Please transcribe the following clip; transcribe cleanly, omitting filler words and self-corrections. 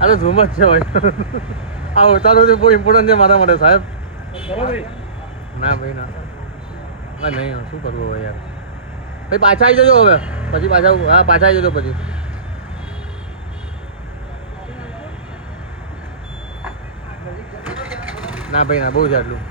અરે ઝૂમ જ છે ભાઈ. આ ઉતારો છે બહુ ઇમ્પોર્ટન્ટ છે મારા માટે સાહેબ. ના ભાઈ ના નહીં શું કરવું હવે યાર. ભાઈ પાછા આવી જજો હવે પછી પાછા. હા પાછા આવી જજો પછી. ના ભાઈ ના બહુ છે આટલું.